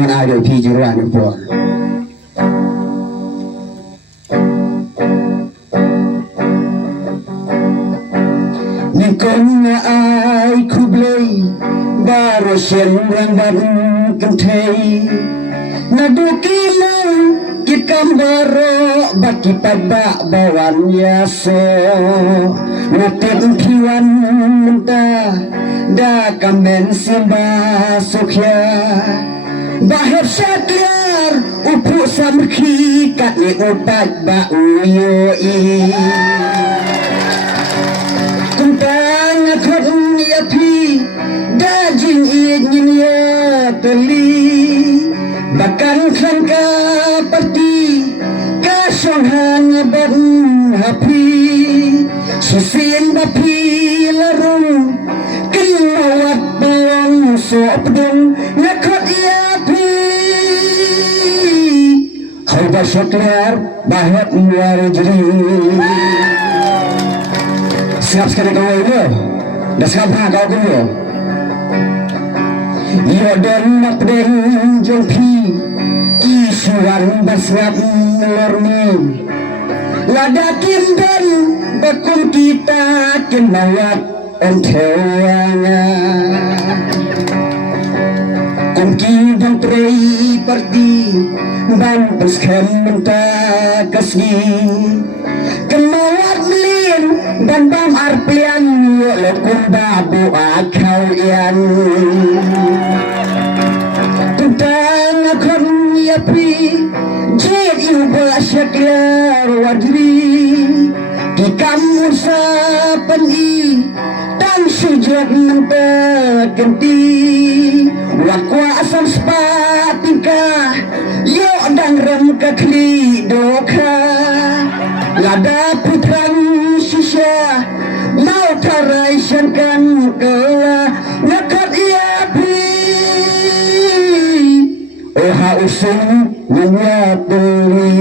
มันเอาโดยพี่จุรานปัวยังคงอายคุบเลยบารเชียนรังบันกันเทยนาดูกีลากิดกำบารบักิปับบะบาวันยาโซนาเต็มพิวันตาดากำเบนสิบาสุขยาbahir syakir upu samki kat ni upat ba uyoi kuntang akut ya pi dajing ingin ya teli bahkan sangka pasti kasonghan ban hapi susin bapi larung kenawat belong sopdong nakut ya Kau syakir bahat luar jeri. Siap sekali kau ini. Dah siap kau dulu. Ia dan nak den jompi isuan basngat lormi. Lada kimdan bakun kita kenawat entewanya. Kunci dan tray parti ban peskem mentah kasih kemawat melin dan bam arplian lekum babu akau ian tentang akan yapi jid ibu syakir wadri di kamu sapan i dan sujud mentah ganti wakwa asam sepatika yo dang rem kakli doka lada putran shisha mau tarai syankan kela nakat iapi oha usung menyaturi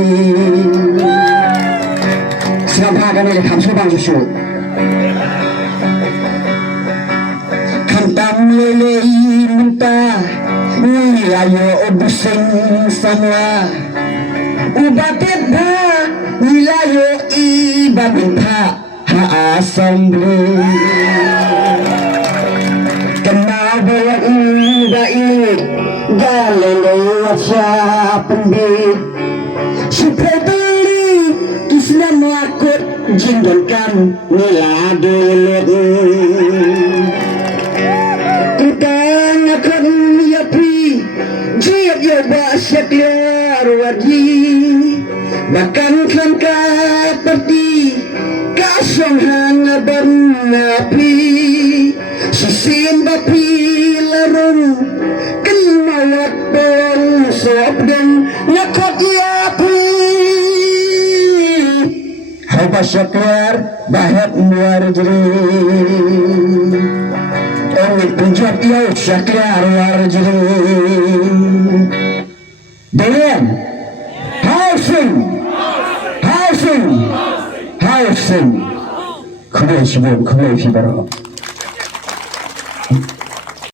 sinampakan oleh kamsu bang susu kantam lelei mentah ayo obuseng sama ubatit ba nilayo ibabin pa ha asambli kenal bala ibai galelo sa pembit supredeli kisna makut jindolkan niladolet utang akan yapi jid ya syakir wadi bahkan sangka peti kasong hanga ban api sisin bapi larung kenawat bon sobden nakot yapi haba syakir bahat luar jeri Ongit punjab iyo syakir luar jeri Dalian housing Kau sebut kau fi barang